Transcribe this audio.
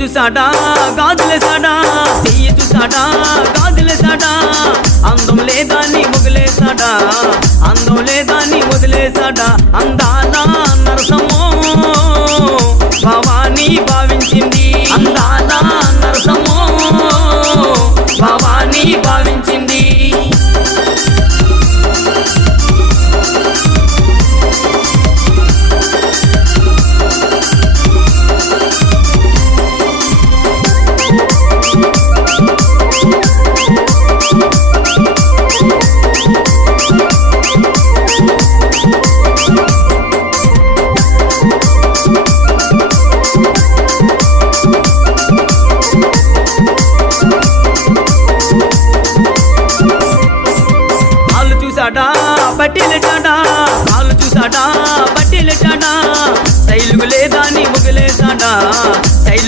చూసాడా గాజులేసాడా, చెయ్యి చూసాడా గాజులేసాడా, అందం లేదాన్ని వదిలేసాడా, అందం లేదాన్ని వదిలేసాడా. అందాల నరసమ్మో భావాన్ని భావించిన